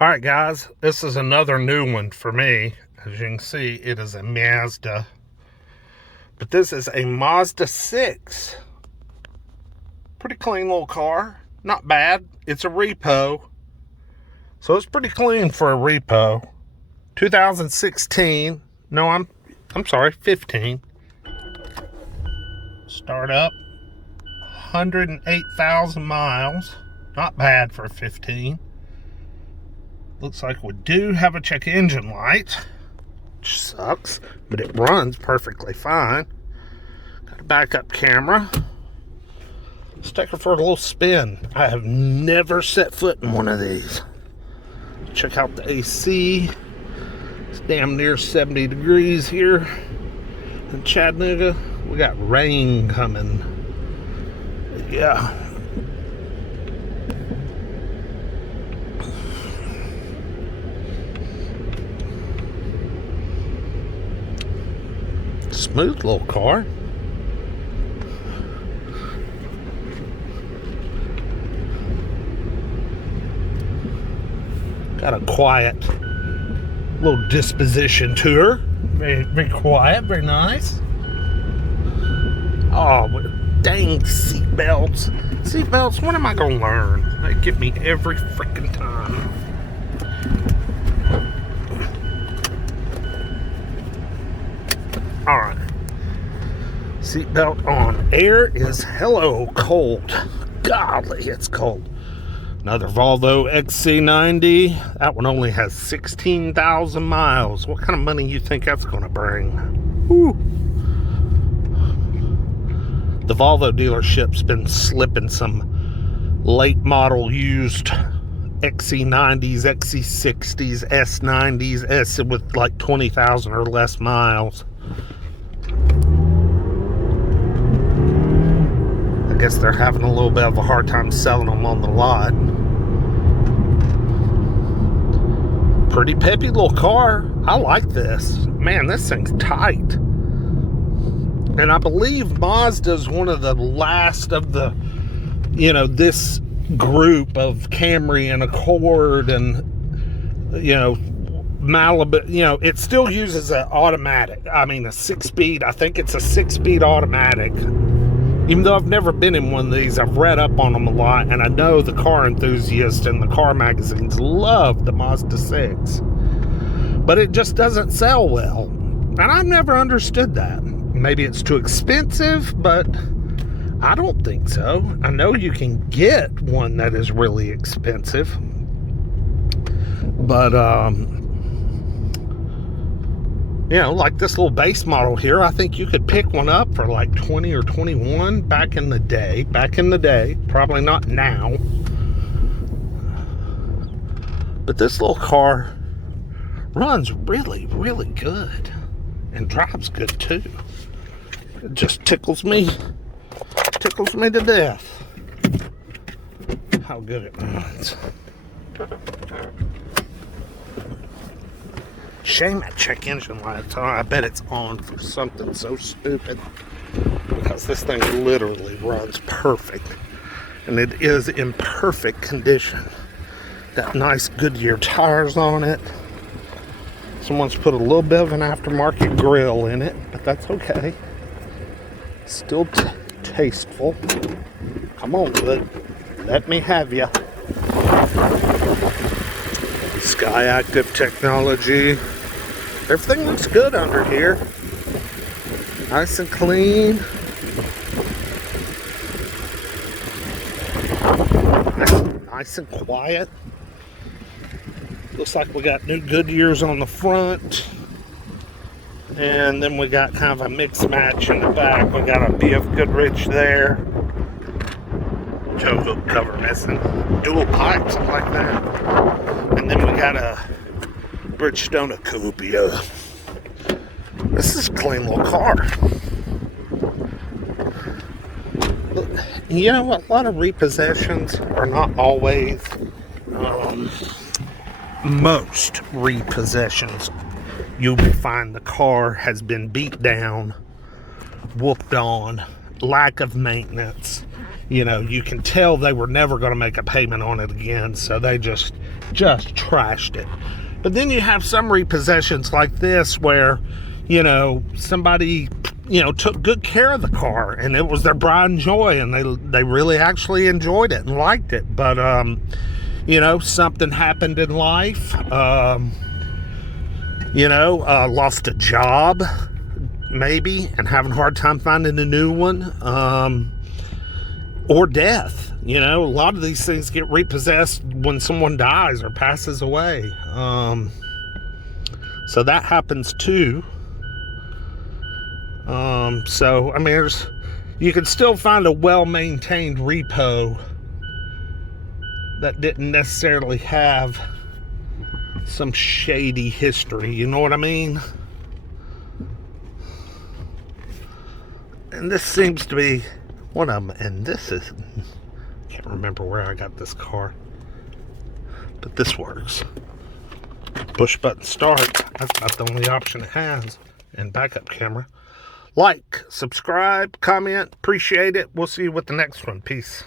Alright guys, this is another new one for me. As you can see, it is a Mazda. But this is a Mazda 6. Pretty clean little car. Not bad. It's a repo. So it's pretty clean for a repo. 2016. No, I'm sorry, 15. Start up. 108,000 miles. Not bad for a 15. Looks like we do have a check engine light, which sucks, but it runs perfectly fine. Got a backup camera. Let's take her for a little spin. I have never set foot in one of these. Check out the AC. It's damn near 70 degrees here in Chattanooga. We got rain coming. Yeah. Smooth little car. Got a quiet little disposition to her. Very, very quiet, very nice. Oh, dang seatbelts. Seatbelts, when am I gonna learn? They get me every freaking time. Alright. Seatbelt on. Air is hello cold. Golly, it's cold. Another Volvo XC90. That one only has 16,000 miles. What kind of money you think that's going to bring? Whew. The Volvo dealership's been slipping some late model used XC90s, XC60s, S90s, S with like 20,000 or less miles. I guess they're having a little bit of a hard time selling them on the lot. Pretty peppy little car. I like this. Man, this thing's tight. And I believe Mazda's one of the last of the, this group of Camry and Accord and, Malibu. It still uses an automatic. I mean, a 6-speed. I think it's a 6-speed automatic. Even though I've never been in one of these, I've read up on them a lot, and I know the car enthusiasts and the car magazines love the Mazda 6. But it just doesn't sell well. And I've never understood that. Maybe it's too expensive, but I don't think so. I know you can get one that is really expensive. But, like this little base model here, I think you could pick one up for like 20 or 21 back in the day. Probably not now. But this little car runs really, really good. And drives good too. It just tickles me to death how good it runs. Shame that check engine light. I bet it's on for something so stupid, because this thing literally runs perfect, and it is in perfect condition. Got nice Goodyear tires on it. Someone's put a little bit of an aftermarket grill in it, but that's okay. Still tasteful. Come on, good. Let me have ya. Sky Active technology. Everything looks good under here. Nice and clean. Nice and quiet. Looks like we got new Goodyears on the front. And then we got kind of a mix match in the back. We got a BF Goodrich there. Tow hook cover missing. Dual pipe, something like that. And then we got a Bridgestone Copia. This is a clean little car. Look, a lot of repossessions are not always, most repossessions, you will find the car has been beat down, whooped on, lack of maintenance. you know, you can tell they were never going to make a payment on it again, so they just trashed it. But then you have some repossessions like this where, you know, somebody, you know, took good care of the car, and it was their pride and joy, and they really actually enjoyed it and liked it. But you know, something happened in life. You know, lost a job, maybe, and having a hard time finding a new one. Or death. You know, a lot of these things get repossessed when someone dies or passes away. So that happens too. So, I mean, you can still find a well-maintained repo that didn't necessarily have some shady history, you know what I mean? And this seems to be one of them, and this is, can't remember where I got this car, but this works. Push button start, that's about the only option it has, and backup camera. Like, subscribe, comment, appreciate it. We'll see you with the next one. Peace.